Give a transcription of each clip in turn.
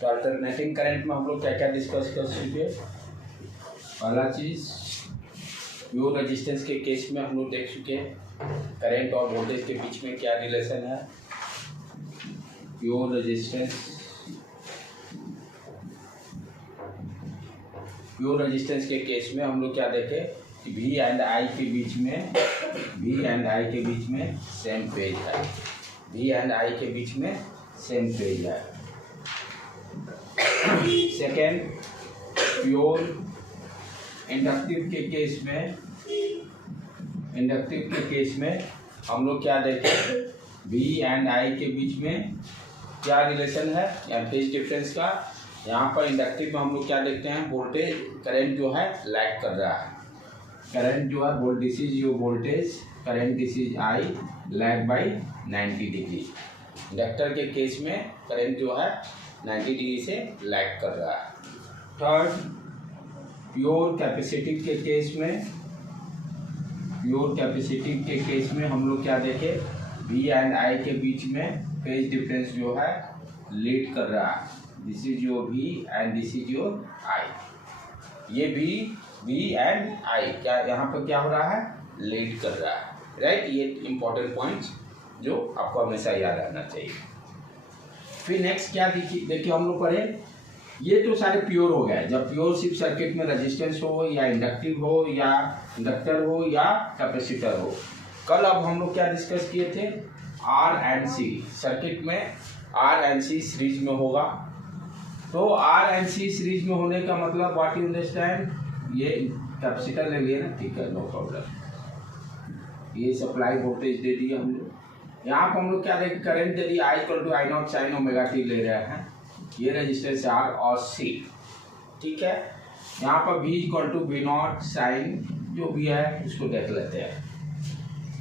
तो alternating current में हम लोग क्या क्या डिस्कस कर चुके। पहला चीज़ प्योर रेजिस्टेंस के केस में हम लोग देख चुके करंट और वोल्टेज के बीच में क्या रिलेशन है। प्योर रेजिस्टेंस के केस में हम लोग क्या देखे कि V एंड I के बीच में सेम फेज है। V एंड I के बीच में सेम फेज है। सेकेंड, प्योर इंडक्टिव के केस में हम लोग क्या देखे V एंड I के बीच में क्या रिलेशन है या फेज डिफरेंस का। यहाँ पर इंडक्टिव में हम लोग क्या देखते हैं, वोल्टेज करंट जो है लैग कर रहा है। करंट जो है this is your voltage, current this is I, lag by 90 degree. Inductor के केस में करंट जो है 90 डिग्री से लैग कर रहा है। थर्ड, प्योर कैपेसिटिव के केस में हम लोग क्या देखे, V एंड I के बीच में फेज डिफरेंस जो है लीड कर रहा है। This is your V and this is your I। ये V एंड I क्या यहाँ पर क्या हो रहा है, लीड कर रहा है, राइट। ये इंपॉर्टेंट पॉइंट्स जो आपको हमेशा याद रहना चाहिए। फिर नेक्स्ट क्या देखिए हम लोग पढ़े, ये तो सारे प्योर हो गए। जब प्योर सिर्फ सर्किट में रेजिस्टेंस हो या इंडक्टिव हो या इंडक्टर हो या कैपेसिटर हो। कल अब हम लोग क्या डिस्कस किए थे, R एंड C। सर्किट में R एंड C सीरीज में होगा। तो R एंड C सीरीज में होने का मतलब व्हाट यू अंडरस्टैंड, ये कैपेसिटर ले लिए ना, ठीक है, नो प्रॉब्लम। ये सप्लाई वोल्टेज दे दिया हम लोग। यहाँ पर हम लोग क्या देखें, करंट दे दिया I = I0 sin omega t ले रहे हैं। ये रेजिस्टेंस R और C, ठीक है। यहाँ पर V = V0 sin जो भी है उसको देख लेते हैं।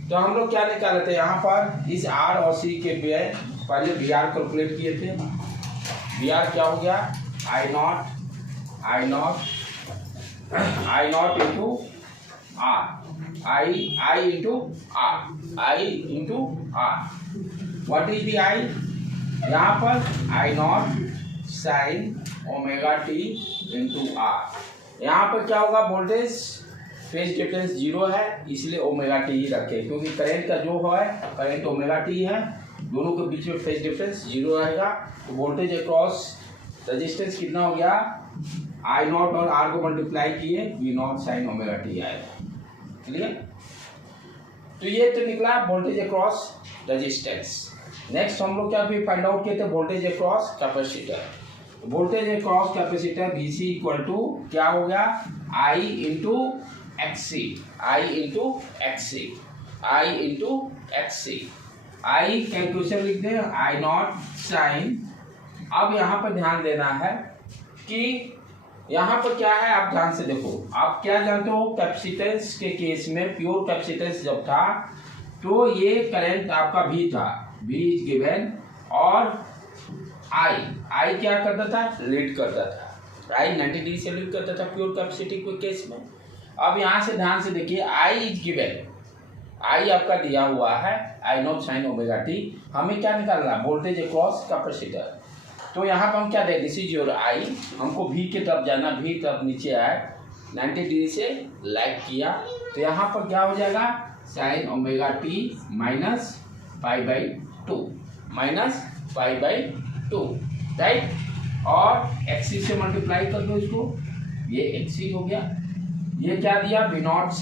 तो हम लोग क्या निकाल लेते हैं, यहाँ पर इस R और C के पहले VR कैलकुलेट किए थे। VR क्या हो गया, I0 into R, I into R। What is the I, यहाँ पर I0 sin omega t into R। यहाँ पर क्या होगा, वोल्टेज फेज डिफरेंस 0 है, इसलिए ओमेगा t ही रखे, क्योंकि करंट का जो है करंट ओमेगा t है, दोनों के बीच में फेज डिफरेंस 0 रहेगा। तो वोल्टेज अक्रॉस रेजिस्टेंस कितना हो गया, I0 और R को मल्टीप्लाई किए V0 sin ओमेगा t आएगा, क्लियर। तो ये तो निकला वोल्टेज अक्रॉस रेजिस्टेंस। नेक्स्ट हम लोग क्या भी फाइंड आउट किए थे, voltage across capacitor. Voltage across capacitor VC = क्या हो गया, I into XC। I calculation लिख दें, I0 sin। अब यहाँ पर ध्यान देना है कि यहाँ पर क्या है, आप ध्यान से देखो। आप क्या जानते हो, कैपेसिटेंस के केस में, प्योर कैपेसिटेंस जब था तो ये करंट आपका V था, V इज गिवन, और I क्या करता था, लीड करता था। I 90 डिग्री से लीड करता था प्योर कैपेसिटी के केस में। अब यहाँ से ध्यान से देखिए, I इज गिवन, I आपका दिया हुआ है I0 sin ओमेगा t। हमें क्या निकालना है, वोल्टेज अक्रॉस कैपेसिटर। तो यहाँ पर हम क्या दें, दिस इज योर I, हमको V के तरफ जाना, V तरफ नीचे आए, 90 डिग्री से लैग किया, तो यहाँ पर क्या हो जाएगा, sin omega t minus π/2, right. और XC से मल्टीप्लाई कर दो इसको, ये XC हो गया। ये क्या दिया, V0 C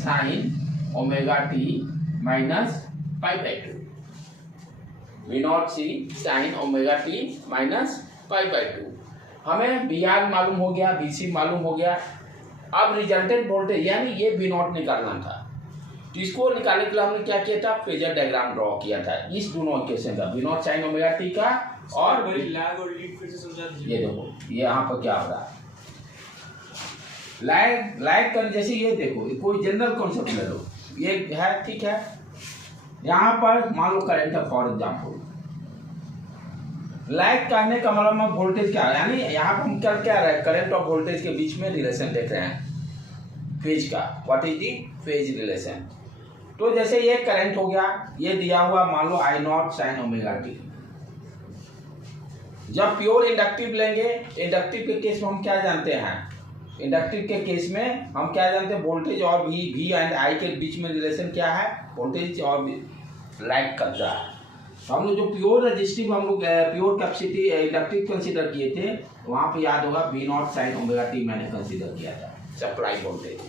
sin omega t minus π/2, V0 C sin omega t minus π/2। हमें VR मालूम हो गया, VC मालूम हो गया। अब रिजल्टेंट वोल्टेज यानी ये V0 निकालना था, तो इसको निकालने के लिए हमने क्या किया था, फेजर डायग्राम ड्रॉ किया था इस दोनों इक्वेशन का, V0 sin ओमेगा t का, और लैग और लीड फिर से समझा दीजिए। ये देखो ये यहाँ पर क्या हो रहा है, लैग कर, जैसे ये देखो, कोई जनरल कॉन्सेप्ट ले लो, ये है, ठीक है। यहाँ पर मान लो करंट है, फॉर एग्जाम्पल, लैग करने का मतलब वोल्टेज क्या है, यानी यहाँ पर हम क्या रहे, करंट और वोल्टेज के बीच में रिलेशन देख रहे हैं फेज का। What is the phase relation. तो जैसे ये करंट हो गया, ये दिया हुआ मान लो I0 sin ओमेगा t, जब प्योर इंडक्टिव लेंगे, इंडक्टिव के केस में हम क्या जानते हैं, इंडक्टिव के केस में हम क्या जानते हैं, वोल्टेज और वी एंड आई के बीच में रिलेशन क्या है, वोल्टेज और लाइक करता है। तो हम लोग जो प्योर रेजिस्टिव हम लोग प्योर कैपेसिटी इंडक्टिव कंसीडर किए थे, वहाँ पे याद होगा V0 sin ओमेगा टी मैंने कंसीडर किया था सप्लाई वोल्टेज,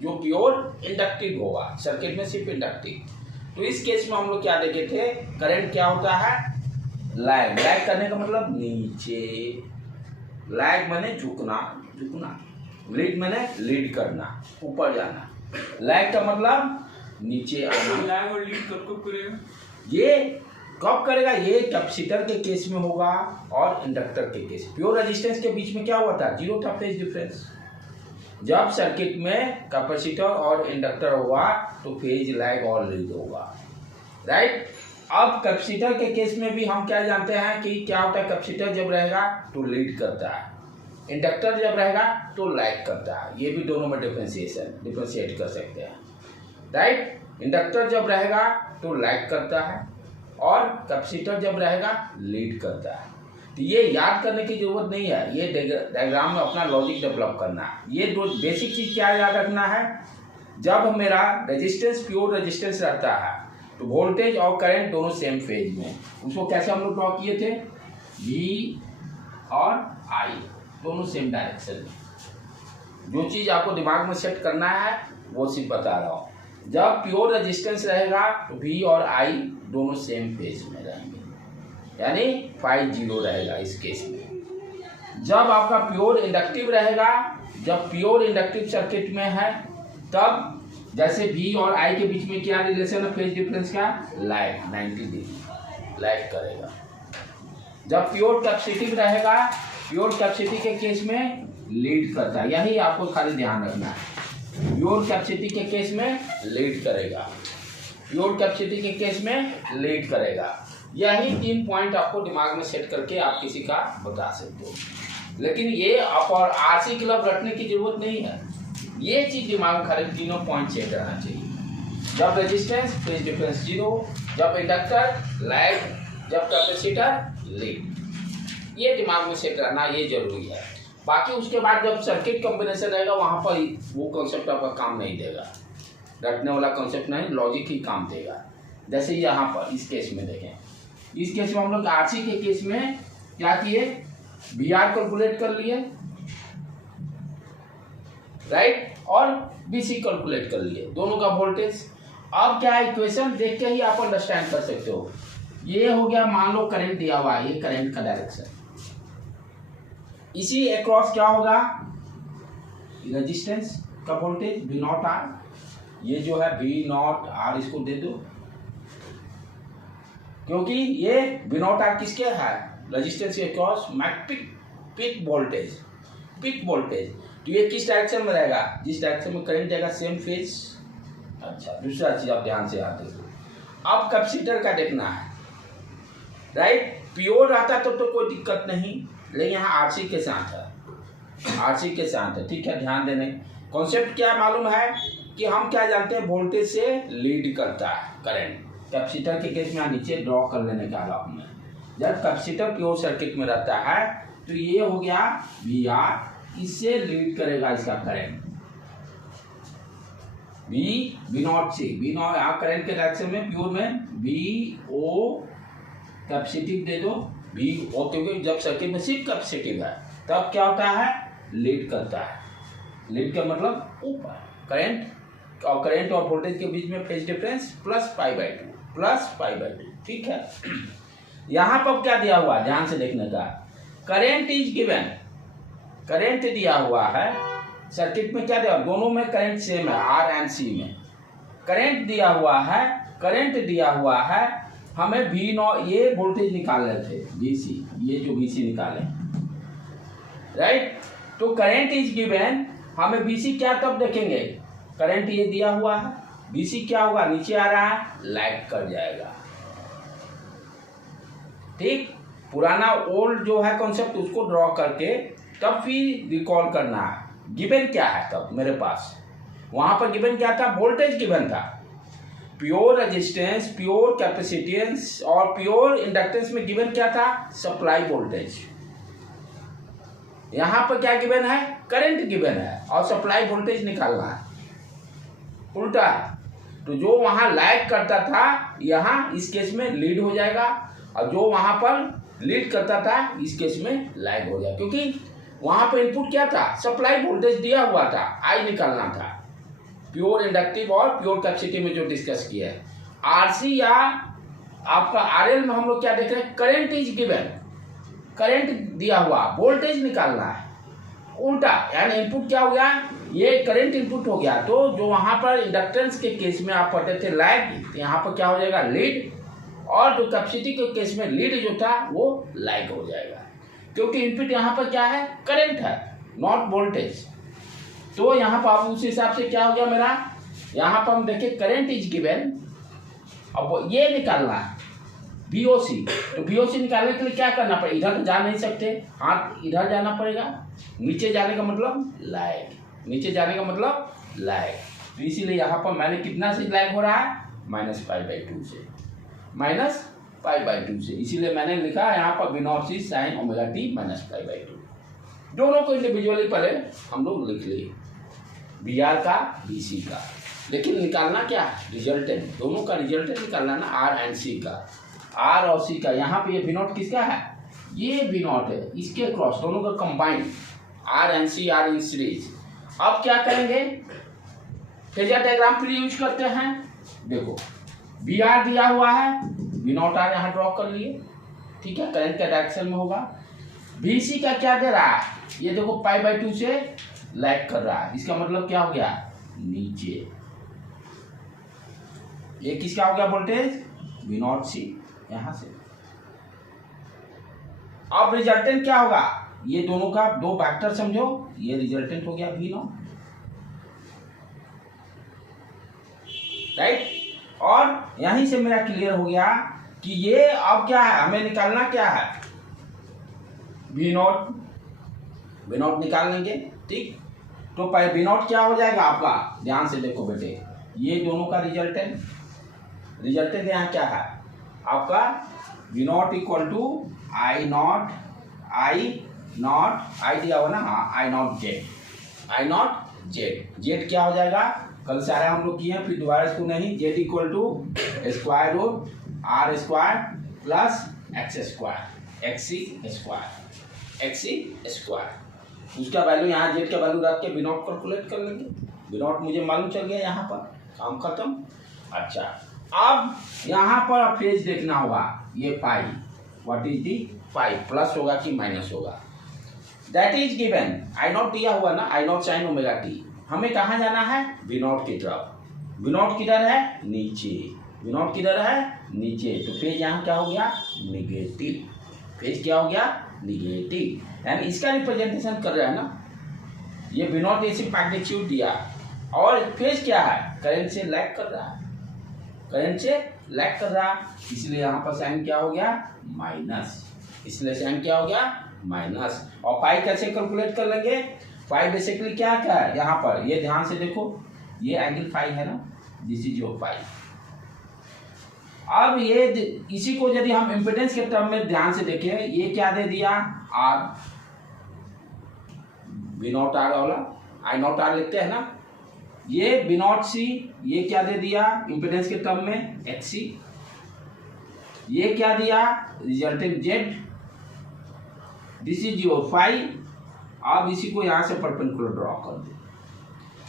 जो प्योर इंडक्टिव होगा सर्किट में, सिर्फ इंडक्टिव। तो इस केस में हम लोग क्या देखे थे, करंट क्या होता है, लैग। लैग करने का मतलब नीचे, लैग माने झुकना, झुकना, लीड माने लीड करना, ऊपर जाना। लैग का मतलब नीचे आना। लैग और लीड कब करेगा? ये कब करेगा, ये कैपेसिटर के केस में होगा और इंडक्टर के केस। प्योर रेजिस्टेंस के बीच में क्या हुआ था, जीरो था फेज डिफरेंस। जब सर्किट में कैपेसिटर और इंडक्टर होगा तो फेज लैग और लीड होगा, राइट। अब कैपेसिटर के केस में भी हम क्या जानते हैं कि क्या होता है, कैपेसिटर जब रहेगा तो लीड करता है, इंडक्टर जब रहेगा तो लैग करता है। ये भी दोनों में डिफरेंशिएट कर सकते हैं, राइट। इंडक्टर जब रहेगा तो लैग करता है और कैपेसिटर जब रहेगा लीड करता है। तो ये याद करने की जरूरत नहीं है, ये डायग्राम में अपना लॉजिक डेवलप करना है। ये दो बेसिक चीज क्या याद रखना है, जब मेरा रेजिस्टेंस प्योर रेजिस्टेंस रहता है तो वोल्टेज और करंट दोनों सेम फेज में, उसको कैसे हम लोग ड्रॉ किए थे, V और I दोनों सेम डायरेक्शन में। जो चीज़ आपको दिमाग में सेट करना है वो सिर्फ बता रहा हूँ। जब प्योर रेजिस्टेंस रहेगा तो V और I दोनों सेम फेज में रहेंगे, यानी 5-0 रहेगा इस केस में। जब आपका प्योर इंडक्टिव रहेगा, जब प्योर इंडक्टिव सर्किट में है, तब जैसे V और I के बीच में क्या रिलेशन है फेज डिफरेंस का, लैग 90 डिग्री लैग करेगा। जब प्योर कैपेसिटिव रहेगा, प्योर कैपेसिटी के केस में लीड करता है, यही आपको खाली ध्यान रखना है। प्योर कैपेसिटी के केस में लीड करेगा, प्योर कैपेसिटी के केस में लीड करेगा। यही 3 पॉइंट आपको दिमाग में सेट करके आप किसी का बता सकते हो, लेकिन ये आप और RC क्लब रखने की जरूरत नहीं है। ये चीज दिमाग में खाली तीनों पॉइंट सेट रहना चाहिए। जब रेजिस्टेंस फेज डिफरेंस 0, जब इंडक्टर लैग, जब कैपेसिटर लीड, ये दिमाग में सेट रहना ये जरूरी है। बाकी उसके बाद जब सर्किट कॉम्बिनेशन रहेगा वहाँ पर वो कॉन्सेप्ट आपका काम नहीं देगा, रटने वाला कॉन्सेप्ट नहीं, लॉजिक ही काम देगा। जैसे यहाँ पर इस केस में देखें, इस केस में हम लोग RC के केस में क्या किए, VR कैलकुलेट कर लिए, राइट, और BC कैलकुलेट कर लिए, दोनों का वोल्टेज। अब क्या इक्वेशन देख के ही आप अंडरस्टैंड कर सकते हो। ये हो गया, मान लो करंट दिया हुआ है, ये करंट का डायरेक्शन, इसी अक्रॉस क्या होगा, रेजिस्टेंस का वोल्टेज V0R, ये जो है V0R इसको दे दो, क्योंकि ये V0R किसके है, रेजिस्टेंस के across peak voltage, peak voltage. तो ये किस डायरेक्शन में रहेगा, जिस डायरेक्शन में करंट जाएगा सेम फेज। अच्छा, दूसरा चीज आप ध्यान से याद देखो, अब कैपेसिटर का देखना है, राइट। प्योर रहता तो कोई दिक्कत नहीं, लेकिन यहाँ RC के साथ है, RC के साथ है, ठीक है। ध्यान देने कॉन्सेप्ट क्या मालूम है कि हम क्या जानते हैं, वोल्टेज से लीड करता है करंट। कैपेसिटर के केस में यहाँ नीचे ड्रॉ कर लेने का अलाउ में, जब कैपेसिटर प्योर सर्किट में रहता है तो ये हो गया VR, इससे लीड करेगा इसका करंट, V0 से, V0 यहाँ करंट के डायरेक्शन में प्योर में VO कैपेसिटिव दे दो, VO, क्योंकि जब सर्किट में सिर्फ कैपेसिटिव है तब क्या होता है, लीड करता है। लीड का मतलब ऊपर, करंट और वोल्टेज के बीच में फेज डिफरेंस +π/2, ठीक है। यहाँ पर क्या दिया हुआ है, ध्यान से देखने का, करंट इज गिवन, करंट दिया हुआ है सर्किट में, क्या दिया, दोनों में करंट सेम है, R एंड C में करंट दिया हुआ है, करंट दिया हुआ है। हमें V0 ये वोल्टेज निकाल रहे थे, VC, ये जो VC निकाले, राइट। तो करंट इज गिवन, हमें VC क्या तब देखेंगे, करंट ये दिया हुआ है, VC क्या होगा, नीचे आ रहा है, लैग कर जाएगा, ठीक। पुराना ओल्ड जो है कॉन्सेप्ट उसको ड्रॉ करके तब फिर रिकॉल करना है, गिवन क्या है तब मेरे पास, वहां पर गिवन क्या था, वोल्टेज गिवन था। प्योर रेजिस्टेंस, प्योर कैपेसिटेंस और प्योर इंडक्टेंस में गिवन क्या था? Supply voltage. यहां पर क्या गिवन है? करंट गिवन है और सप्लाई वोल्टेज निकालना है। उल्टा, तो जो वहां लैग करता था यहां इस केस में लीड हो जाएगा, और जो वहां पर लीड करता था इस केस में लैग हो जाएगा, क्योंकि वहां पर इनपुट क्या था? सप्लाई वोल्टेज दिया हुआ था, आई निकालना था। प्योर इंडक्टिव और प्योर कैपेसिटिव में जो डिस्कस किया है। आरसी या आपका आरएल में हम लोग क्या देख रहे हैं? करंट इज गिवन, करंट दिया हुआ, वोल्टेज निकालना है। उल्टा, यानी इनपुट क्या हो गया? ये करंट इनपुट हो गया, तो जो वहां पर इंडक्टेंस के केस में आप पढ़ते थे लैग, तो यहाँ पर क्या हो जाएगा? लीड, और जो कैपेसिटी के केस में लीड जो था वो लैग हो जाएगा, क्योंकि इनपुट यहाँ पर क्या है? करंट है, नॉट वोल्टेज। तो यहाँ पर आप उस हिसाब से क्या हो गया मेरा? यहाँ पर हम देखें करंट इज गिवन, अब ये निकालना है VOC। तो VOC निकालने के लिए क्या करना पड़ेगा? इधर तो जा नहीं सकते, हाथ इधर जाना पड़ेगा, नीचे जाने का मतलब लैग, नीचे जाने का मतलब लैग। तो इसीलिए यहाँ पर मैंने कितना से लैग हो रहा है? -π/2 से, -π/2 से। इसीलिए मैंने लिखा यहाँ पर V0C sin ωt -π/2। दोनों को इंडिविजुअली पहले हम लोग लिख लिए, VR का, VC का, लेकिन निकालना क्या? रिजल्टेंट, दोनों का रिजल्टेंट निकालना ना, R एंड C का, R और C का। यहाँ पे ये V0 किसका है? ये V0 है, इसके क्रॉस दोनों का combined, R and C are in series. अब क्या करेंगे? फेजर डायग्राम फिर यूज करते हैं। देखो VR दिया हुआ है, V0R यहाँ ड्रॉ कर लिए, ठीक है, करंट का डायरेक्शन में होगा। VC का क्या दे रहा है? ये देखो π/2 से लैग कर रहा है, इसका मतलब क्या हो गया? नीचे। ये किसका हो गया वोल्टेज? V0C, यहां से। अब रिजल्टेंट क्या होगा? ये दोनों का दो फैक्टर समझो, ये रिजल्टेंट हो गया V0, राइट। और यहीं से मेरा क्लियर हो गया कि ये अब क्या है, हमें निकालना क्या है? V0 निकाल लेंगे, ठीक। तो V0 क्या हो जाएगा आपका? ध्यान से देखो बेटे, ये दोनों का रिजल्टेंट यहाँ क्या है आपका? V0 इक्वल टू I0 दिया हुआ ना, I0 Z क्या हो जाएगा? कल सारा हम लोग किए हैं, फिर दोबारा इसको नहीं। Z equal to √R² plus XC²। उसका वैल्यू यहाँ Z का वैल्यू रख के V0 कैलकुलेट कर लेंगे। V0 मुझे मालूम चल गया, यहाँ पर काम खत्म। अच्छा, अब यहाँ पर फेज देखना होगा, ये pi, what is the pi, plus होगा कि माइनस होगा? दैट इज गिवन, I0 दिया हुआ ना, I0 sin ωt। हमें कहाँ जाना है? V0 की तरफ। V0 किधर है? नीचे। V0 किधर है? नीचे। तो फेज यहाँ क्या हो गया? निगेटिव। फेज क्या हो गया? निगेटिव। यानी इसका रिप्रेजेंटेशन कर रहा है ना, ये V0 ऐसी मैग्नीट्यूड दिया, और फेज क्या है? करंट से लैग कर रहा है, करंट से लैग कर रहा, इसलिए यहाँ पर साइन क्या हो गया? माइनस। इसलिए साइन क्या हो गया? माइनस। और पाई कैसे कैलकुलेट कर लेंगे? पाई बेसिकली क्या है यहाँ पर? ये ध्यान से देखो, ये एंगल पाई है ना, दिस इज योर पाई। अब ये इसी को यदि हम इम्पीडेंस के टर्म में ध्यान से देखें, ये क्या दे दिया? R, V0R वाला, I0R लिखते हैं ना, ये V0C, ये क्या दे दिया इम्पीडेंस के टर्म में? XC। ये क्या दिया? Resultant Z, this is your phi. अब इसी को यहां से परपेंडिकुलर ड्रॉ कर दे।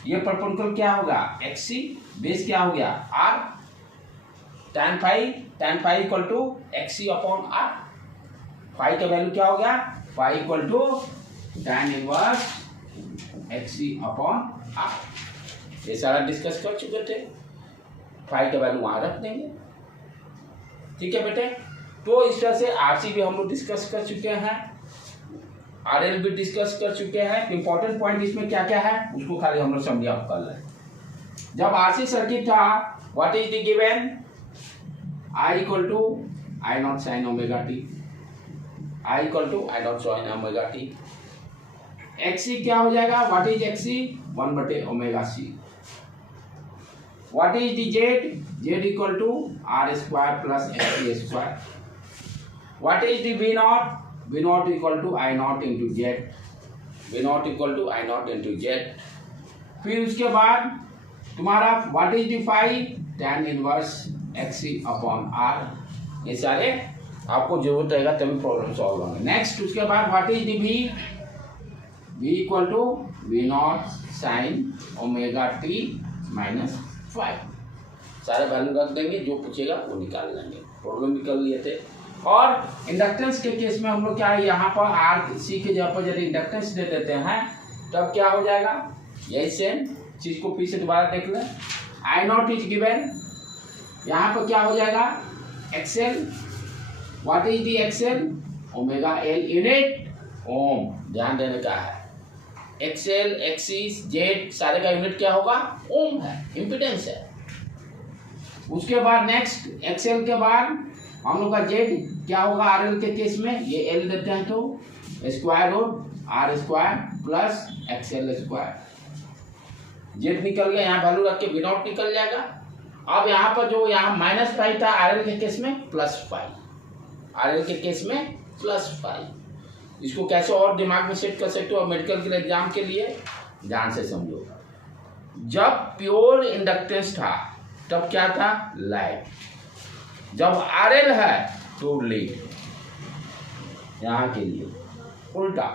ये परपेंडिकुलर क्या होगा? XC, बेस क्या हो गया? R, tan phi equal to XC upon R। Phi का वैल्यू क्या हो गया? Phi equal to tan inverse XC upon R। ये सारा डिस्कस कर चुके थे, फाई का वैल्यू वहां रख देंगे, ठीक है बेटे। तो इस तरह से RC भी हम लोग डिस्कस कर चुके हैं, RL भी डिस्कस कर चुके हैं। इंपॉर्टेंट पॉइंट इसमें क्या क्या है उसको खाली हम लोग समझिए आप कर लें। जब RC सर्किट था, what is the given? I equal to I0 sin ωt, I equal to I0 sin ωt। XC क्या हो जाएगा? What is XC? 1/ωc। What is the Z? Z equal to R square plus X square. What is the V nought? V nought equal to I nought into Z. V nought equal to I nought into Z. फिर उसके बाद तुम्हारा what is the phi? tan inverse XC upon R. ये सारे आपको जरूरत रहेगा तभी प्रॉब्लम सॉल्व होंगे. नेक्स्ट उसके बाद what is the V? V equal to V nought sine omega T minus 5. सारे वैल्यू रख देंगे, जो पूछेगा वो निकाल लेंगे. प्रॉब्लम निकल लिए थे. और इंडक्टेंस के केस में हम लोग क्या है, यहाँ पर आर सी के जगह पर यदि इंडक्टेंस दे देते हैं तब क्या हो जाएगा, यही सेम चीज को फिर से दोबारा देख लें. आई नॉट इज गिवन, यहाँ पर क्या हो जाएगा XL. What is the XL? Omega L unit ओम. ध्यान देने का है, एक्सएल एक्सिस जेड सारे का यूनिट क्या होगा, ओम है, इम्पीडेंस है. उसके बाद नेक्स्ट एक्सएल के बाद हम लोग का जेड क्या होगा आरएल के केस में, ये एल देते हैं तो square root R square plus XL square. Z निकल गया, यहाँ वैल्यू रख के वी नॉट निकल जाएगा. अब यहाँ पर जो यहाँ माइनस फाइव था आरएल के केस में प्लस 5, आरएल के केस में प्लस 5. इसको कैसे और दिमाग में सेट कर सकते हो और मेडिकल के एग्जाम के लिए ध्यान से समझो. जब प्योर इंडक्टेंस था तब क्या था, लाइट. जब आरएल है तो लीड. यहां के लिए उल्टा,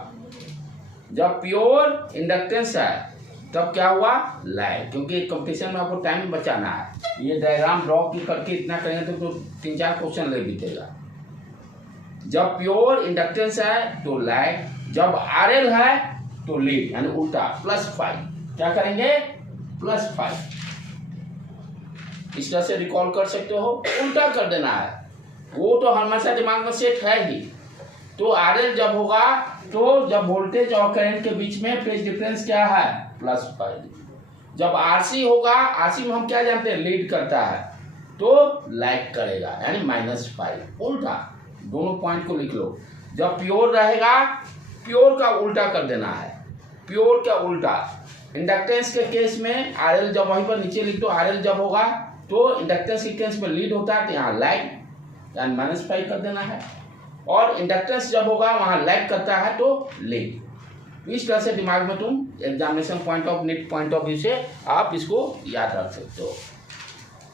जब प्योर इंडक्टेंस है तब क्या हुआ, लाइट. क्योंकि कंपटीशन में आपको टाइम बचाना है. ये डायग्राम ड्रॉ करके इतना करेंगे तो 3-4 क्वेश्चन ले बीतेगा. जब प्योर इंडक्टेंस है तो लाइट, जब आरएल है तो लीड, यानी उल्टा प्लस 5. क्या करेंगे, प्लस 5. इस तरह से रिकॉल कर सकते हो, उल्टा कर देना है. वो तो हमेशा दिमाग में सेट है ही. तो आरएल जब होगा तो जब वोल्टेज और करंट के बीच में फेज डिफरेंस क्या है, प्लस 5. जब आरसी होगा, आरसी में हम क्या जानते हैं, लीड करता है तो लाइक करेगा, यानी -5. उल्टा दोनों पॉइंट को लिख लो. जब प्योर रहेगा, प्योर का उल्टा कर देना है, प्योर का उल्टा. इंडक्टेंस के केस में आरएल जब वहीं पर नीचे लिख दो, आरएल जब होगा तो इंडक्टेंस के केस में लीड होता है तो यहाँ लाइक यानी -5 कर देना है. और इंडक्टेंस जब होगा वहाँ लाइक करता है तो लीड. इस तरह से दिमाग में तुम examination point of NEET point of view से आप इसको याद रख सकते हो,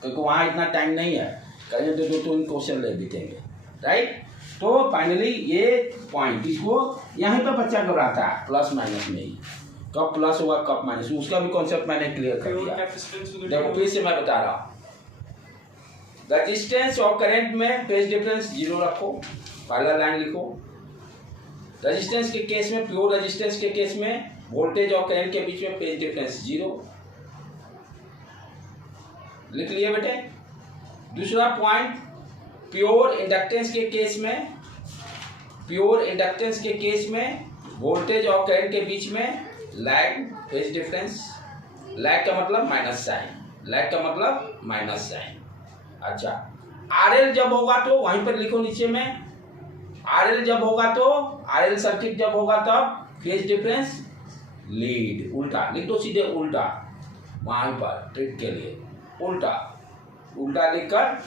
क्योंकि वहाँ इतना टाइम नहीं है. करेंगे तो इन क्वेश्चन ले बीतेंगे, राइट. तो फाइनली ये पॉइंट इसको यहीं पर बच्चा घबराता है प्लस माइनस में ही, कब प्लस होगा कब माइनस, उसका भी कॉन्सेप्ट मैंने क्लियर कर दिया. देखो फिर से मैं बता रहा हूँ, रेजिस्टेंस और करंट में फेज डिफरेंस 0 रखो, पहला लाइन लिखो. रेजिस्टेंस के केस में, प्योर रेजिस्टेंस के केस में वोल्टेज और करंट के बीच में फेज डिफरेंस 0 लिख लिए बेटे. दूसरा पॉइंट, प्योर इंडक्टेंस के केस में, प्योर इंडक्टेंस के केस में वोल्टेज और करंट के बीच में लैग फेज डिफरेंस. लैग का मतलब माइनस साइन, लैग का मतलब माइनस साइन. अच्छा, आरएल जब होगा तो वहीं पर लिखो नीचे में, आरएल जब होगा तो आरएल सर्किट जब होगा तब फेज डिफरेंस लीड. उल्टा लिख दो, सीधे उल्टा वहां पर ट्रिक के लिए उल्टा, उल्टा लिखकर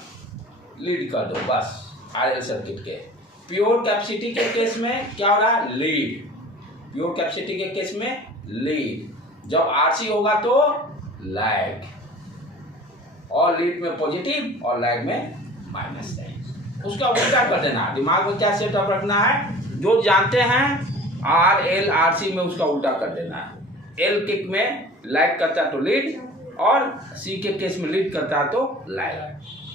लीड कर दो बस. आरएल सर्किट के प्योर कैपेसिटी के केस में क्या हो रहा है, लीड. प्योर कैपेसिटी के केस में लीड. जब आरसी होगा तो लैग, और लीड में पॉजिटिव और लैग में माइनस साइन. उसका उल्टा कर देना. दिमाग में क्या सेटअप रखना है, जो जानते हैं आर एल आर सी में उसका उल्टा कर देना है. एल किक में लैग करता है तो लीड, और सी के केस में लीड करता है तो लैग.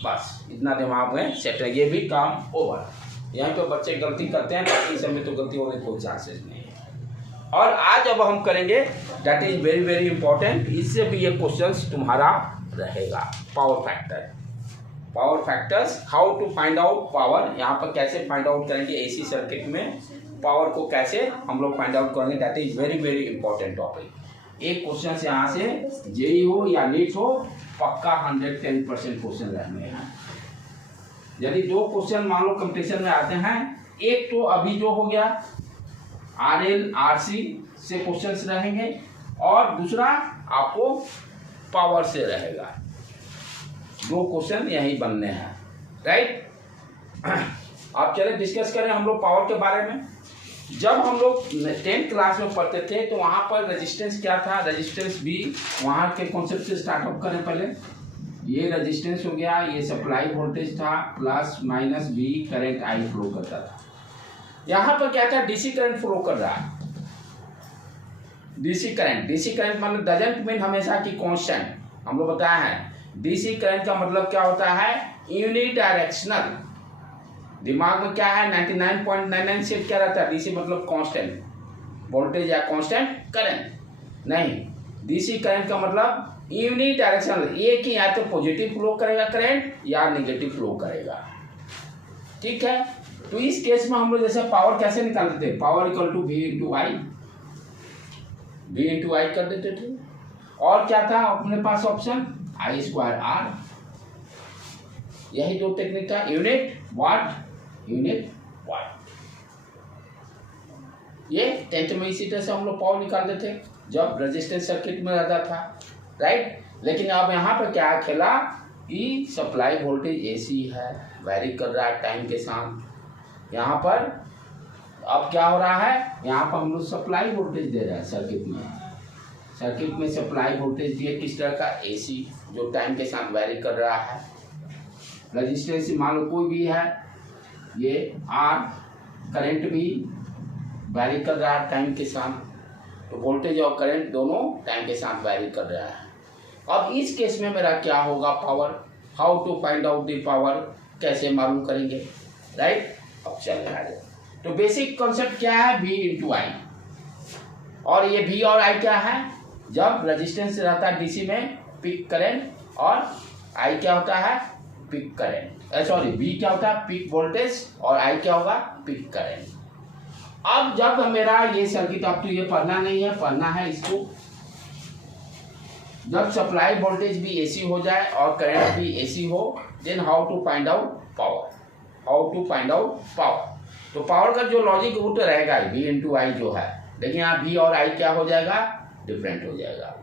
बस इतना दिमाग में सेट है, ये भी काम ओवर. यहाँ पे बच्चे गलती करते हैं, बाकी सब में तो गलती होने की कोई चांसेस नहीं है. और आज अब हम करेंगे, that is very very important, इससे भी ये क्वेश्चंस तुम्हारा रहेगा, power factor. Power factors, how to find out power. यहाँ पर कैसे फाइंड आउट करेंगे एसी सर्किट में पावर को, कैसे हम लोग फाइंड आउट करेंगे, that is very very important topic. एक क्वेश्चन से यहाँ से जेई हो या नीट हो, पक्का 110% क्वेश्चन रहने हैं. यदि 2 क्वेश्चन मान लो कंपटीशन में आते हैं, एक तो अभी जो हो गया आरएल आरसी से क्वेश्चंस रहेंगे, और दूसरा आपको पावर से रहेगा. दो क्वेश्चन यही बनने हैं, राइट। आप चले डिस्कस करें हम लोग पावर के बारे में। जब हम लोग 10th क्लास में पढ़ते थे तो वहाँ पर रेजिस्टेंस क्या था, रेजिस्टेंस भी, वहाँ के कॉन्सेप्ट से स्टार्टअप करें पहले। ये रेजिस्टेंस हो गया, ये सप्लाई वोल्टेज था, प्लस माइनस भी करंट आई फ्लो करता था। यहाँ पर क्या था, डीसी करंट फ्लो कर रहा है। डीसी करंट मतलब डजंट मीन हमेशा की कांस्टेंट। हम लोग बताया है डीसी करंट का मतलब क्या होता है, यूनिडायरेक्शनल। दिमाग में क्या है, 99.99 सेट क्या रहता है, डीसी मतलब कांस्टेंट वोल्टेज या कांस्टेंट करंट। नहीं, डीसी करंट का मतलब यूनिडायरेक्शनल, एक ही या तो पॉजिटिव फ्लो करेगा करंट या नेगेटिव फ्लो करेगा, ठीक है। तो इस केस में हम लोग जैसे पावर कैसे निकालते थे, power equal to V into I, V into I कर देते थे। और क्या था अपने पास ऑप्शन, आई स्क्वायर आर। यही दो टेक्निक था, यूनिट वाट, यूनिट वाट। ये 10th में इसी तरह से हम लोग पावर निकालते थे जब रेजिस्टेंस सर्किट में रहता था, राइट। लेकिन अब यहाँ पर क्या खेला कि सप्लाई वोल्टेज एसी है, वैरी कर रहा है टाइम के साथ। यहाँ पर अब क्या हो रहा है, यहाँ पर हम लोग सप्लाई वोल्टेज दे रहे हैं सर्किट में सप्लाई वोल्टेज दिए किस तरह का, एसी, जो टाइम के साथ वैरी कर रहा है। रेजिस्टेंस मान लो कोई भी है, ये आर, करंट भी वैरी कर रहा है टाइम के साथ, तो वोल्टेज और करंट दोनों टाइम के साथ वैरी कर रहा है। अब इस केस में मेरा क्या होगा, power, how to find out the power, कैसे मालूम करेंगे, राइट। अब चल रहा है, तो बेसिक कॉन्सेप्ट क्या है, V इंटू आई। और ये V और I क्या है, जब रेजिस्टेंस रहता है डीसी में पीक करंट, और I क्या होता है, पीक करंट, सॉरी V क्या होता है, पीक वोल्टेज, और I क्या होगा, पीक करंट। अब जब मेरा ये सर्किट, अब तो ये पढ़ना नहीं है, पढ़ना है इसको, जब सप्लाई वोल्टेज भी एसी हो जाए और करंट भी एसी हो, then how to find out power, how to find out power. तो पावर का जो लॉजिक वो तो रहेगा ही, V इंटू आई जो है, लेकिन यहाँ V और I क्या हो जाएगा, डिफरेंट हो जाएगा।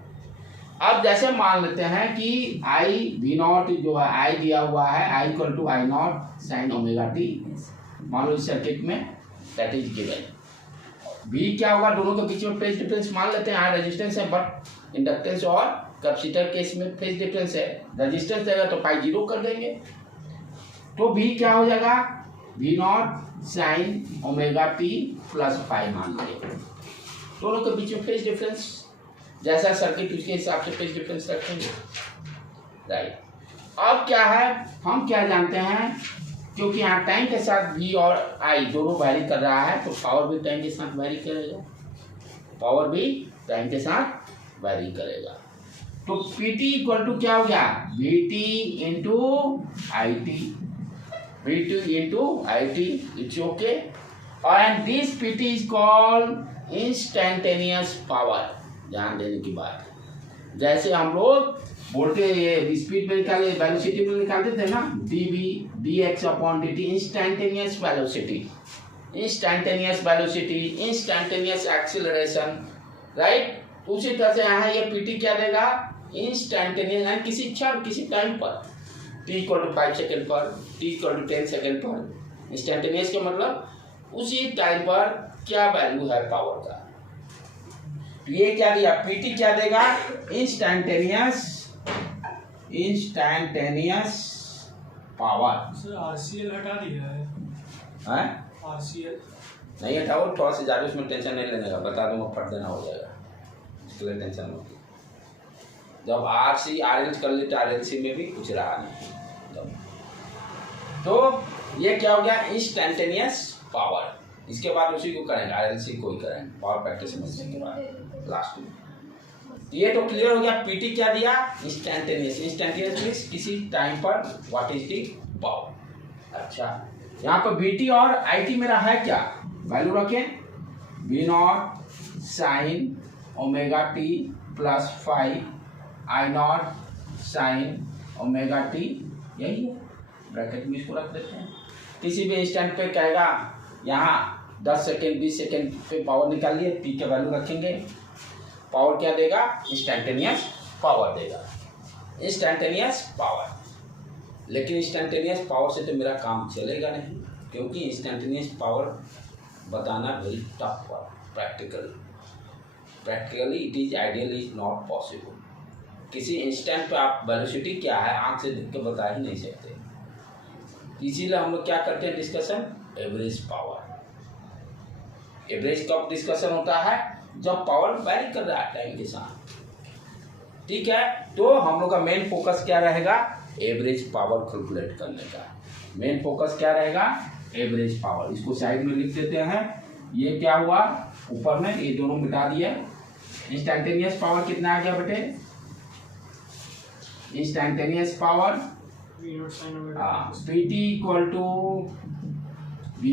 अब जैसे मान लेते हैं कि I V नॉट जो है, I दिया हुआ है, I equal to I not sine omega T, मान लो इस सर्किट में, दैट इज गिवन। V क्या होगा, दोनों के बीच में फेज डिफरेंस मान लेते हैं, यहाँ रेजिस्टेंस है, बट इंडक्टेंस और कैपेसिटर केस में फेज डिफरेंस है, रेजिस्टेंस रहेगा तो पाई जीरो कर देंगे, तो V क्या हो जाएगा, V nought sine omega T plus pi मान लेंगे। दोनों के बीच में फेज डिफरेंस, जैसा सर्किट उसके हिसाब से फेज डिफरेंस रखेंगे, राइट। अब क्या है, हम क्या जानते हैं, क्योंकि यहाँ टाइम के साथ V और I दोनों वैरी कर रहा है, तो पावर भी टाइम के साथ वैरी करेगा, पावर भी टाइम के साथ वैरी करेगा। तो PT इक्वल टू क्या हो गया, VT into I T, VT into I T, it's okay. And this PT is called instantaneous power. ध्यान देने की बात है, जैसे हम लोग वोल्टेज स्पीड में निकाले, वेलोसिटी में निकालते थे ना, dx upon dt, instantaneous velocity, instantaneous velocity, instantaneous acceleration, right. उसी तरह से यहाँ ये PT क्या देगा, इंस्टैंटेनियस, यानी किसी क्षण, किसी टाइम पर, t इक्वल टू 5 सेकेंड पर, t इक्वल टू 10 सेकेंड पर। इंस्टैंटेनियस का मतलब उसी टाइम पर क्या वैल्यू है पावर का। तो ये क्या दिया, PT क्या देगा, इंस्टैंटेनियस पावर। सर RCL हटा दिया है, RCL नहीं हटाओ, थोड़ा सा ज़्यादा उसमें टेंशन नहीं लेने का, बता दूंगा, फट देना हो जाएगा, इसके लिए टेंशन मत। जब RC RL कर ले तो RLC में भी कुछ रहा नहीं। तो ये क्या हो गया, इंस्टैंटेनियस पावर। इसके बाद उसी को करेंगे, RLC को ही करेंगे, पावर प्रैक्टिस समझने के बाद लास्ट में। ये तो क्लियर हो गया, PT क्या दिया, इंस्टैंटेनियस, इंस्टैंटेनियस मींस किसी टाइम पर व्हाट इज दी पावर। अच्छा, यहाँ पर VT और IT मेरा है क्या, वैल्यू रखें, V nought sine omega T plus 5 I nought sine omega T, यही है, ब्रैकेट में इसको रख देते हैं। किसी भी इंस्टेंट पे कहेगा यहाँ 10 सेकेंड 20 सेकेंड पे पावर निकालिए, T का वैल्यू रखेंगे, पावर क्या देगा, इंस्टैंटेनियस पावर देगा, इंस्टैंटेनियस पावर। लेकिन इंस्टेंटेनियस पावर से तो मेरा काम चलेगा नहीं, क्योंकि इंस्टेंटेनियस पावर बताना very tough work practically it is ideal is not possible. किसी इंस्टेंट पे आप वेलोसिटी क्या है आंख से देख के बता ही नहीं सकते। इसीलिए हम लोग क्या करते हैं डिस्कशन, एवरेज पावर। एवरेज कब डिस्कशन होता है, जब पावर वैरी कर रहा है टाइम के साथ, ठीक है। तो हम लोग का मेन फोकस क्या रहेगा, एवरेज पावर कैलकुलेट करने का। मेन फोकस क्या रहेगा, एवरेज पावर। इसको साइड में लिख देते हैं। ये क्या हुआ, ऊपर में ये दोनों मिटा दिए। इंस्टेंटेनियस पावर कितना आ गया बेटे, instantaneous power PT equal to V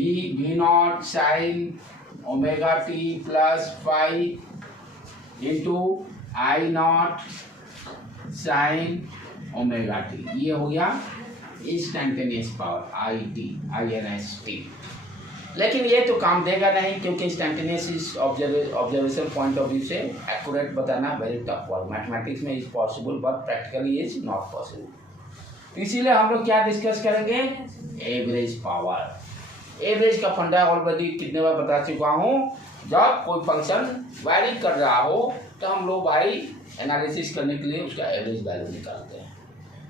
nought sine omega T plus phi into I nought sine omega T. ये हो गया इंस्टेंटेनियस पावर INST। लेकिन ये तो काम देगा नहीं, क्योंकि इंस्टेंटेनियस इस ऑब्जर्वेशन पॉइंट ऑफ व्यू से एक्यूरेट बताना वेरी टफ वर्क। मैथमेटिक्स में is possible but practically is not possible. इसीलिए हम लोग क्या डिस्कस करेंगे, एवरेज पावर। एवरेज का फंडा ऑलरेडी कितने बार बता चुका हूँ। जब कोई फंक्शन वैरी कर रहा हो तो हम लोग भाई एनालिसिस करने के लिए उसका एवरेज वैल्यू निकालते हैं।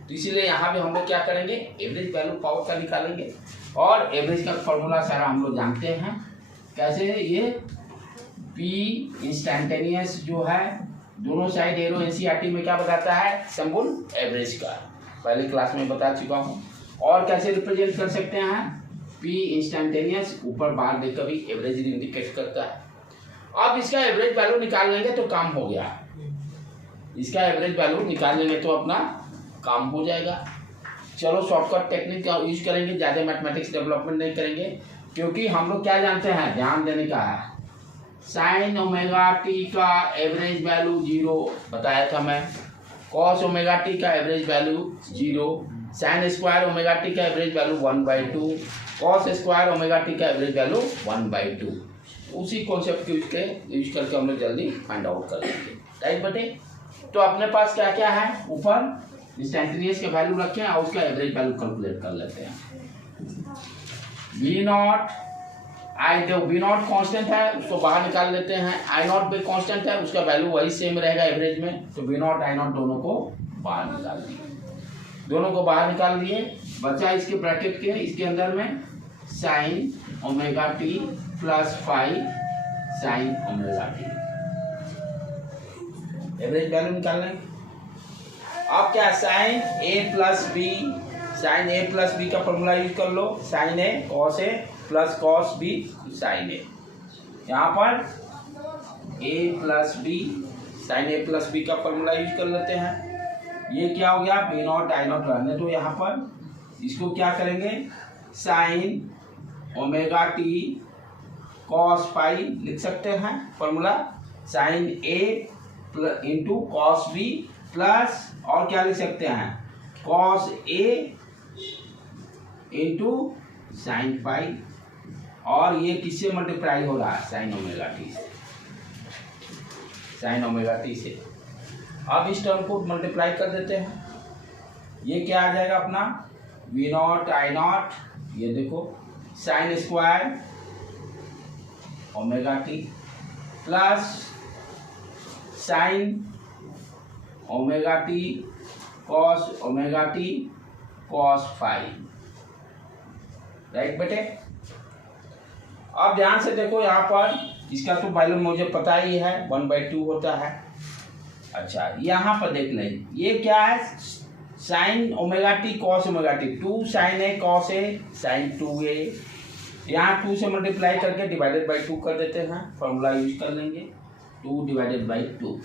तो इसीलिए यहाँ पे हम लोग क्या करेंगे, एवरेज वैल्यू पावर का निकालेंगे। और एवरेज का फॉर्मूला सारा हम लोग जानते हैं कैसे है। ये P इंस्टेंटेनियस जो है, दोनों साइड एरो NCERT में क्या बताता है, सिंबल एवरेज का, पहले क्लास में बता चुका हूँ। और कैसे रिप्रेजेंट कर सकते हैं, P इंस्टेंटेनियस ऊपर बार देकर भी एवरेज इंडिकेट करता है। अब इसका एवरेज वैल्यू निकाल लेंगे तो काम हो गया। इसका एवरेज वैल्यू निकाल लेंगे तो अपना काम हो जाएगा। चलो शॉर्टकट टेक्निक का यूज करेंगे, ज़्यादा मैथमेटिक्स डेवलपमेंट नहीं करेंगे, क्योंकि हम लोग क्या जानते हैं, ध्यान देने का है। साइन ओमेगा टी का एवरेज वैल्यू 0 बताया था मैं, कॉस ओमेगा टी का average value 0, sine square omega T का average value 1/2, cos square omega T का एवरेज वैल्यू 1/2। उसी कॉन्सेप्ट को यूज करके हम लोग जल्दी फाइंड आउट कर लेंगे, राइट बेटे। तो अपने पास क्या क्या है, ऊपर इंस्टेंटेनियस के वैल्यू रखें और उसका एवरेज वैल्यू कैलकुलेट कर लेते हैं। V nought V not constant है, उसको बाहर निकाल लेते हैं। I नॉट भी कांस्टेंट है, उसका वैल्यू वही सेम रहेगा एवरेज में। तो V नॉट I नॉट दोनों को बाहर निकाल दिए, दोनों को बाहर निकाल दिए। बचा इसके ब्रैकेट के, इसके अंदर में sine omega T plus five sine omega T, average value निकाल लेंगे। अब क्या, sine A plus B, sine A plus B का फॉर्मूला यूज कर लो, sine A cos A plus cos B sine A। यहाँ पर A plus B, sine A plus B का फॉर्मूला यूज कर लेते हैं। ये क्या हो गया, B नॉट I नॉट रहने दो यहाँ पर। इसको क्या करेंगे, sine omega T cos phi लिख सकते हैं formula, sine A into cos B plus, और क्या लिख सकते हैं, cos A into sine phi. और ये किससे मल्टीप्लाई हो रहा है, साइन ओमेगा टी से, साइन ओमेगा टी से। अब इस टर्म को मल्टीप्लाई कर देते हैं। ये क्या आ जाएगा अपना, V नॉट I नॉट, ये देखो sign square omega T plus sign omega T cos omega T cos five, right बेटे। अब ध्यान से देखो, यहाँ पर इसका तो वैल्यू मुझे पता ही है 1/2 होता है। अच्छा यहाँ पर देख लें, ये क्या है, sine omega T cos omega T, 2 sine A cos A sine 2a। यहाँ 2 से मल्टीप्लाई करके डिवाइडेड बाई 2 कर देते हैं, फॉर्मूला यूज कर लेंगे, 2 डिवाइडेड बाई 2,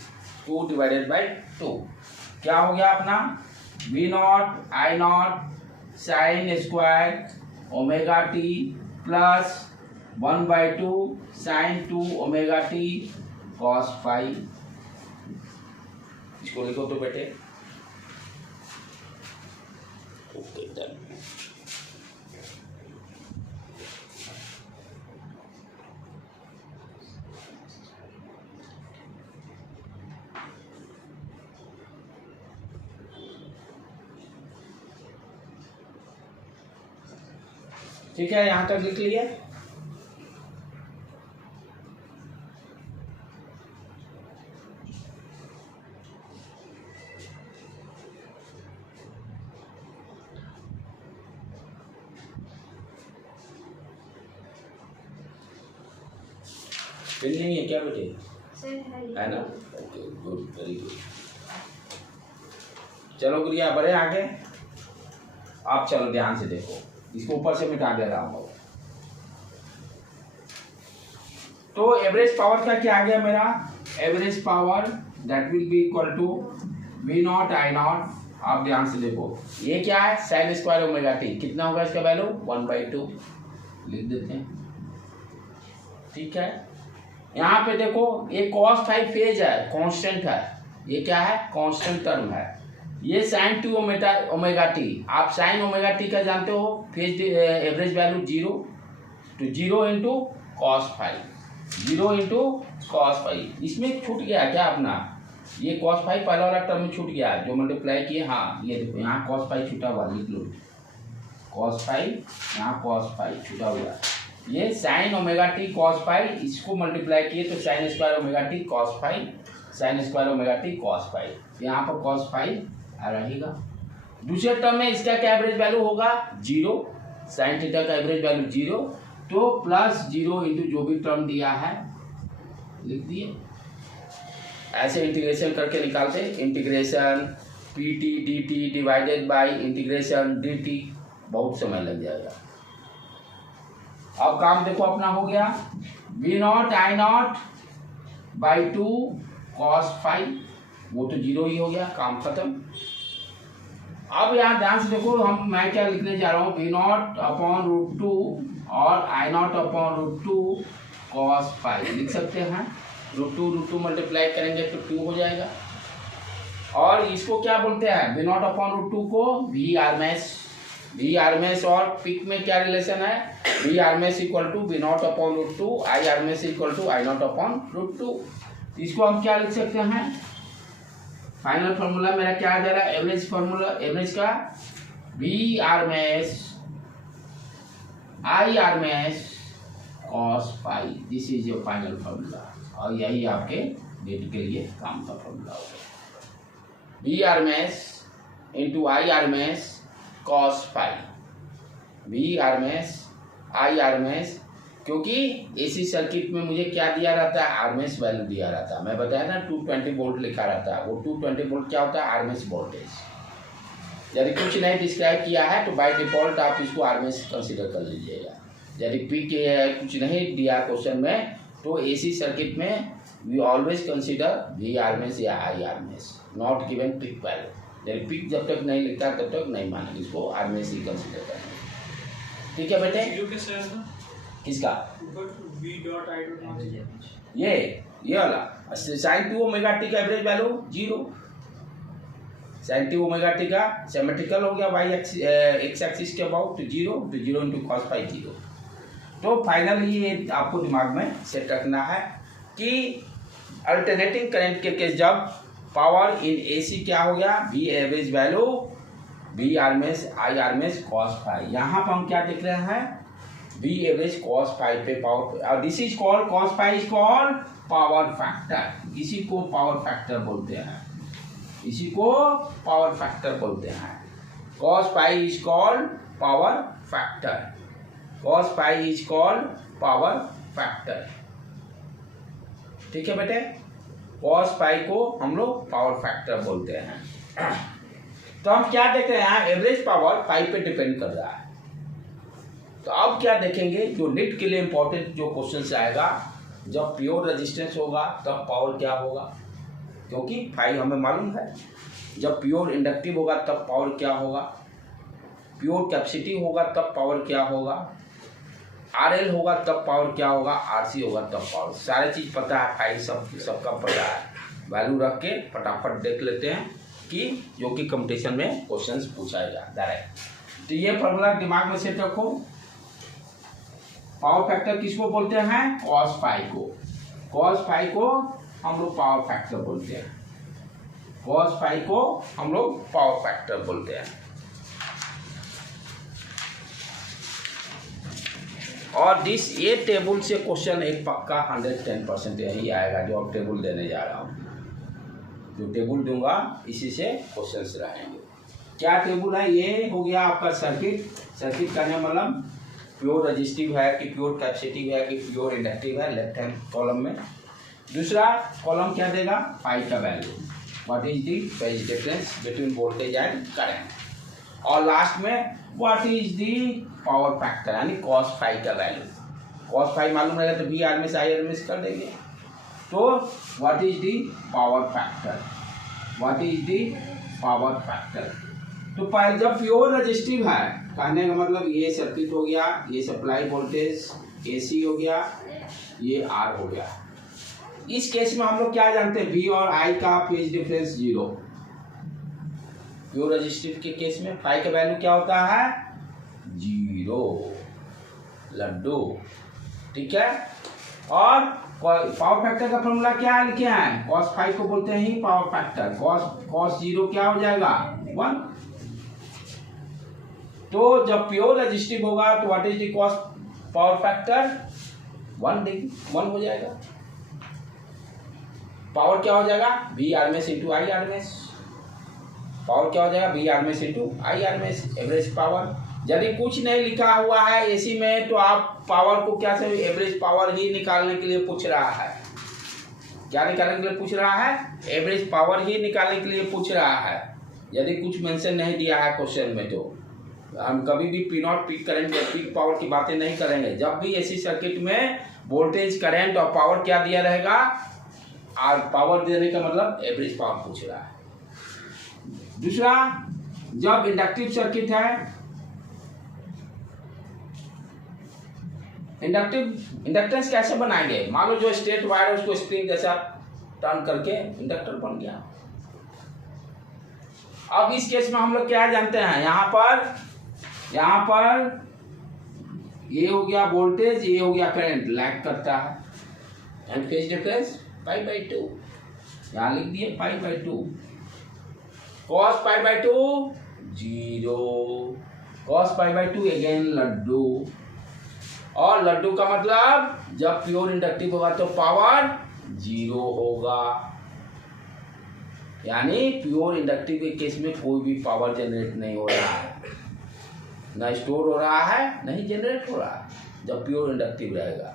2 डिवाइडेड बाई 2। क्या हो गया अपना, V nought I nought sine square omega T plus 1/2 sine 2 omega T cos phi. इसको लिखो तो बेटे, ओके डन। ठीक है, यहाँ तक लिख लिए। पेन नहीं है क्या बेटे? है ना? Okay, good, very good. चलो गुड़िया बढ़े आगे। आप चलो ध्यान से देखो, इसको ऊपर से मिटा दे रहा हूँ। तो एवरेज पावर का क्या आ गया मेरा? Average power that will be equal to V nought I nought. आप ध्यान से देखो, ये क्या है? Sine square omega T. कितना होगा इसका वैल्यू? 1/2 लिख देते हैं। ठीक है, यहाँ पे देखो ये cos फाई फेज है, कांस्टेंट है। ये क्या है? कांस्टेंट टर्म है। ये sin 2 ओमेगा टी। आप sin ओमेगा टी का जानते हो, फेज एवरेज वैल्यू 0 तो 0 इंटू कॉस फाई, 0 इंटू कॉस फाई। इसमें छूट गया क्या अपना? ये cos फाई पहला वाला टर्म में छूट गया जो मल्टीप्लाई किए। हाँ ये देखो, यहाँ cos फाई छूटा हुआ, लिख लो cos फाई, यहाँ cos फाई छूटा हुआ। ये sine omega T cos phi, इसको मल्टीप्लाई किए तो sine square omega T cos phi, sine square omega T cos phi. यहाँ पर कॉस फाई आ रहेगा। दूसरे टर्म में इसका क्या एवरेज वैल्यू होगा? 0। साइन थीटा का एवरेज वैल्यू 0, तो प्लस 0 इंटू जो भी टर्म दिया है लिख दिए। ऐसे इंटीग्रेशन करके निकालते, integration P T D T divided by integration D T, बहुत समय लग जाएगा। अब काम देखो अपना हो गया, V nought I nought by 2 cos phi, वो तो 0 ही हो गया, काम खत्म। अब यहाँ ध्यान से देखो, मैं क्या लिखने जा रहा हूँ? वी नॉट अपॉन रूट 2 और I not upon root 2 cos phi लिख सकते हैं। रूट टू मल्टीप्लाई करेंगे तो 2 हो जाएगा। और इसको क्या बोलते हैं? वी नॉट अपॉन रूट 2 को वी आर एम एस और पिक में क्या रिलेशन है? V R M S equal to V nought upon root 2, I R M S equal to I not upon root 2। इसको हम क्या लिख सकते हैं? फाइनल फॉर्मूला मेरा क्या आ जा रहा है? एवरेज फॉर्मूला, एवरेज का V R M S I R M S cos phi, this is your final formula. और यही आपके डेट के लिए काम का फॉर्मूला होगा। V R M S into I R M S cos phi, V R M S I R M S, क्योंकि AC circuit में मुझे क्या दिया रहता है? आरएमएस वैल्यू दिया रहता है। मैं बताया ना 220 वोल्ट लिखा रहता है, वो 220 वोल्ट क्या होता है? RMS voltage. यदि कुछ नहीं डिस्क्राइब किया है तो बाय डिफॉल्ट आप इसको आरएमएस कंसीडर कर लीजिएगा। यदि पी के कुछ नहीं दिया क्वेश्चन में तो एसी सर्किट में we always consider V RMS या I RMS, not given peak value. यदि पिक जब तक नहीं लिखता तब तक नहीं मानेंगे, इसको आरएमएस ही कंसीडर करेंगे। ठीक है बेटे? किसका? ये वाला साइन 2 ओमेगा टी का average value 0, sine 2 omega T का सिमेट्रिकल हो गया वाई एक्स एक्सिस के अबाउट 0, तो 0 इंटू कॉस फाई 0। तो फाइनली ये आपको दिमाग में सेट रखना है कि अल्टरनेटिंग करंट के केस जब पावर इन एसी क्या हो गया? V average value V R M S I R M S cos phi. यहाँ पर हम क्या देख रहे हैं? वी एवरेज कॉस फाई पे पावर, और this is called cos phi is called power factor. इसी को पावर फैक्टर बोलते हैं, इसी को पावर फैक्टर बोलते हैं। Cos phi is called power factor, cos phi is called power factor. ठीक है बेटे? कॉस फाई को हम लोग पावर फैक्टर बोलते हैं। तो हम क्या देख रहे हैं? एवरेज पावर फाई पे डिपेंड कर रहा है। तो अब क्या देखेंगे? जो नीट के लिए इंपॉर्टेंट जो क्वेश्चन आएगा, जब प्योर रेजिस्टेंस होगा तब पावर क्या होगा, क्योंकि फाई हमें मालूम है। जब प्योर इंडक्टिव होगा तब पावर क्या होगा, प्योर कैपेसिटी होगा तब पावर क्या होगा, आरएल होगा तब पावर क्या होगा, आरसी होगा तब पावर। सारी चीज़ पता है, फाई सबका पता है। वैल्यू रख के फटाफट देख लेते हैं कि जो कि कंपटीशन में क्वेश्चंस पूछाएगा डायरेक्ट। तो ये फॉर्मूला दिमाग में सेट रखो। पावर फैक्टर किसको बोलते हैं? कॉस फाई को। कॉस फाई को हम लोग पावर फैक्टर बोलते हैं, कॉस फाई को हम लोग पावर फैक्टर बोलते हैं। और ये टेबल से क्वेश्चन एक पक्का 110% यही आएगा जो अब टेबल देने जा रहा हूँ। जो टेबल दूंगा इसी से क्वेश्चंस रहेंगे। क्या टेबल है? ये हो गया आपका सर्किट करने मतलब प्योर रजिस्टिव है कि प्योर कैपेसिटिव है कि प्योर इंडक्टिव है, लेफ्ट हैंड कॉलम में। दूसरा कॉलम क्या देगा? पाई का value, what is the phase difference between voltage and current. और लास्ट में what is the power factor यानी कॉस फाई का वैल्यू। कॉस फाई मालूम रहेगा तो वी आरएमएस आई आरएमएस कर देंगे। तो what is the power factor, what is the power factor. तो पहले जब प्योर रजिस्टिव है कहने का मतलब ये सर्किट हो गया, ये सप्लाई वोल्टेज एसी हो गया, ये आर हो गया। इस केस में हम लोग क्या जानते हैं? वी और आई का फेज डिफरेंस 0। प्योर रजिस्टिव के केस में फाई का वैल्यू क्या होता है? 0 लड्डू, ठीक है। और पावर फैक्टर का फॉर्मूला क्या लिखे हैं? कॉस फाइव को बोलते हैं पावर फैक्टर। कॉस 0 क्या हो जाएगा? 1। तो जब प्योर रजिस्टिव होगा तो what is the cos power factor? 1 हो जाएगा। पावर क्या हो जाएगा? V RMS into I RMS. Power क्या हो जाएगा? V RMS into I RMS, average power. यदि कुछ नहीं लिखा हुआ है एसी में तो आप पावर को क्या से एवरेज पावर ही निकालने के लिए पूछ रहा है। क्या निकालने के लिए पूछ रहा है? एवरेज पावर ही निकालने के लिए पूछ रहा है। यदि कुछ मेंशन नहीं दिया है क्वेश्चन में तो हम कभी भी पी नॉट पीक करंट या पीक पावर की बातें नहीं करेंगे। जब भी एसी सर्किट में वोल्टेज करंट और पावर क्या दिया रहेगा? और पावर देने का मतलब एवरेज पावर पूछ रहा है। दूसरा, जब इंडक्टिव सर्किट है, इंडक्टेंस कैसे बनाएंगे? मान लो जो स्ट्रेट वायर है उसको स्प्रिंग जैसा टर्न करके इंडक्टर बन गया। अब इस केस में हम लोग क्या जानते हैं? यहाँ पर ये हो गया वोल्टेज, ये हो गया करंट, लैग करता है। एंड फेज डिफरेंस π/2, यहाँ लिख दिए π/2। cos π/2 0, cos π/2 again Laddu. और लड्डू का मतलब जब प्योर इंडक्टिव होगा तो पावर 0 होगा, यानी प्योर इंडक्टिव के केस में कोई भी पावर जनरेट नहीं हो रहा है, ना स्टोर हो रहा है नहीं जनरेट हो रहा है जब प्योर इंडक्टिव रहेगा।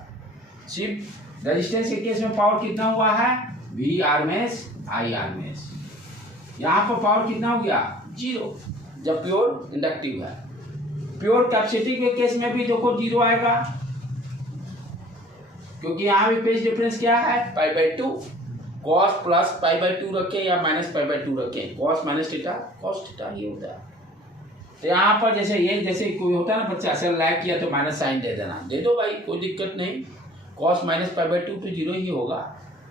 सिर्फ रेजिस्टेंस के केस में पावर कितना हुआ है? V RMS I RMS. यहाँ पर पावर कितना हो गया? 0 जब प्योर इंडक्टिव है। प्योर कैपेसिटिव के केस में भी देखो 0 आएगा, क्योंकि यहाँ भी फेज डिफरेंस क्या है? π/2। कॉस प्लस π/2 रखें या माइनस π/2 रखें, cos minus theta cos theta ही होता है। तो यहाँ पर जैसे कोई होता है ना बच्चा से लैग किया तो माइनस साइन दे देना, दे दो भाई, कोई दिक्कत नहीं। कॉस माइनस π/2 तो 0 ही होगा,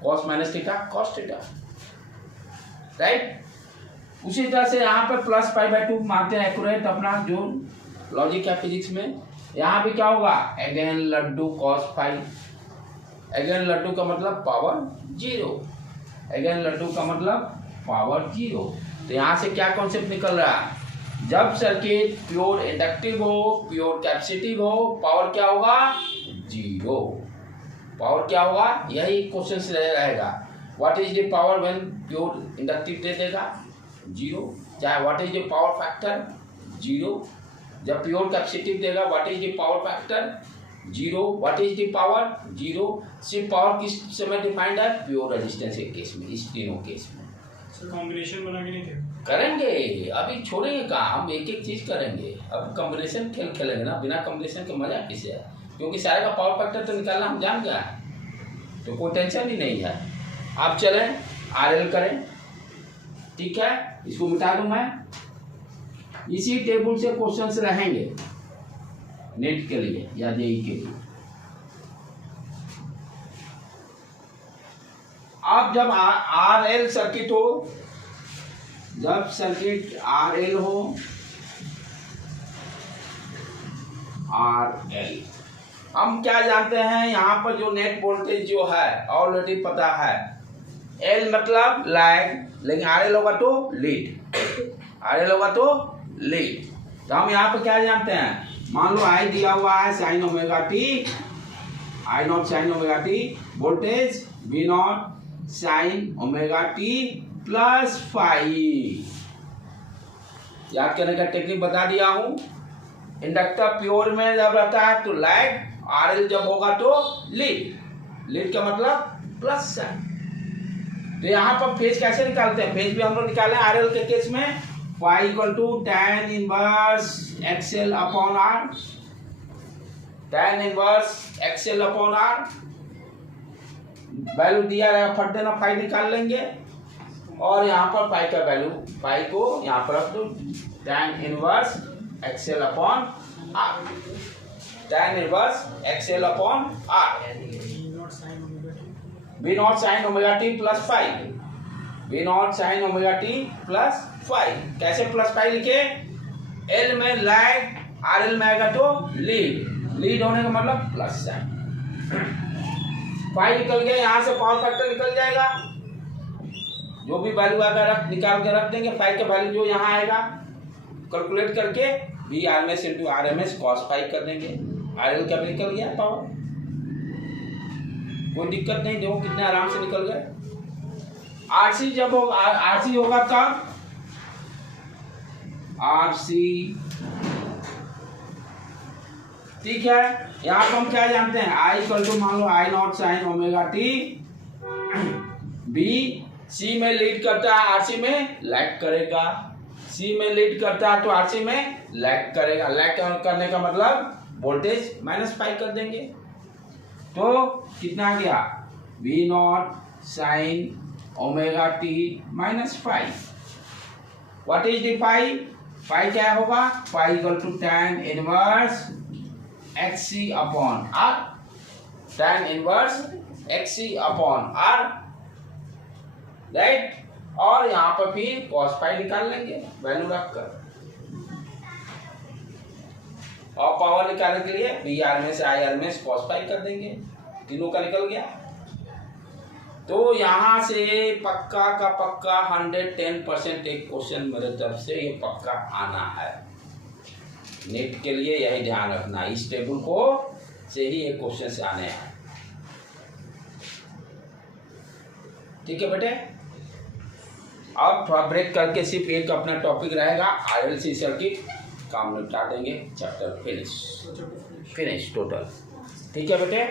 cos minus theta cos theta, right. उसी तरह से यहाँ पर प्लस π/2 मानते हैं एक्यूरेट अपना जो लॉजिक है फिजिक्स में। यहाँ भी क्या होगा? अगेन लड्डू cos फाइव। अगेन लड्डू का मतलब पावर 0, अगेन लड्डू का मतलब पावर 0। तो यहाँ से क्या कॉन्सेप्ट निकल रहा है? जब सर्किट प्योर इंडक्टिव हो, प्योर कैपेसिटिव हो, पावर क्या होगा? 0। पावर क्या होगा? यही क्वेश्चन से रहेगा। What is the power when pure inductive दे देगा? 0। चाहे what is the power factor? 0। जब प्योर कैपेसिटिव देगा what is the power factor? 0। What is the power? 0। सिर्फ पावर किस समय डिफाइंड है? प्योर रेजिस्टेंस के केस में, इस तीनों केस में। सर कॉम्बिनेशन बना के नहीं थे करेंगे, अभी छोड़ेंगे कहाँ, हम एक एक चीज करेंगे। अब कॉम्बिनेशन खेलेंगे ना, बिना कॉम्बिनेशन के मजा किसे है? क्योंकि सारे का पावर फैक्टर तो निकालना हम जान गया है, तो कोई टेंशन ही नहीं है। आप चलें RL करें, ठीक है, इसको मिटा दूं मैं। इसी टेबल से क्वेश्चंस रहेंगे नेट के लिए या जेई के लिए। आप जब RL सर्किट हो, जब सर्किट RL हो, RL हम क्या जानते हैं? यहाँ पर जो नेट वोल्टेज जो है ऑलरेडी पता है, L मतलब लैग, लेकिन RL होगा तो लीड, RL होगा तो लीड। तो हम यहाँ पर क्या जानते हैं? मान लो आई दिया हुआ है sine omega T, I not sine omega T, voltage V nought sine omega T plus five. याद करने का टेक्निक बता दिया हूं। इंडक्टर प्योर में जब रहता है तो लैग, आरएल जब होगा तो लीड। लीड का मतलब प्लस साइन। तो यहाँ पर फेज कैसे निकालते हैं? फेज भी हम लोग निकाले आरएल के केस में, phi equal to tan inverse XL upon R, tan inverse XL upon R. Value दिया रहेगा, फट देना, फाई निकाल लेंगे और यहाँ पर पाई का वैल्यू, पाई को यहाँ पर रख दो, tan inverse XL upon R, tan inverse XL upon R. V nought sine omega T plus phi, V nought sine omega T plus phi. कैसे प्लस फाइव लिखे? एल में लैग, आर एल में आएगा तो लीड, लीड होने का मतलब plus sign. Five निकल गया, यहाँ से पावर फैक्टर निकल जाएगा, जो भी वैल्यू आएगा रख निकाल के रख देंगे। फाइव का वैल्यू जो यहाँ आएगा कैलकुलेट करके V R M S into R M S cos phi कर देंगे। आर एल का भी निकल गया पावर, कोई दिक्कत नहीं, देखो कितने आराम से निकल गए। आरसी जब होगा, आरसी होगा तब आरसी, ठीक है। यहाँ पर हम क्या जानते हैं? आई इक्वल टू मान लो I not sine omega T, B C में लीड करता है, आरसी में लैग करेगा। सी में लीड करता है तो आरसी में लैग करेगा। लैग करने का मतलब वोल्टेज माइनस फाइव कर देंगे। तो कितना आ गया? V nought sine omega T minus phi. What is the phi? Phi क्या होगा? Phi equal to tan inverse X C upon R, tan inverse X C upon R, right. और यहाँ पर फिर cos फाइव निकाल लेंगे वैल्यू रखकर, और पावर निकालने के लिए वी आर में से आई आर में cos फाइव कर देंगे, तीनों का निकल गया। तो यहाँ से पक्का का पक्का 110% एक क्वेश्चन मेरे तरफ से ये पक्का आना है। नेट के लिए यही ध्यान रखना, इस टेबल को से ही एक क्वेश्चन से आने हैं। ठीक है बेटे, अब थोड़ा ब्रेक करके सिर्फ एक अपना टॉपिक रहेगा, आरएलसी सर्किट, काम निपटा देंगे, चैप्टर फिनिश टोटल। ठीक है बेटे।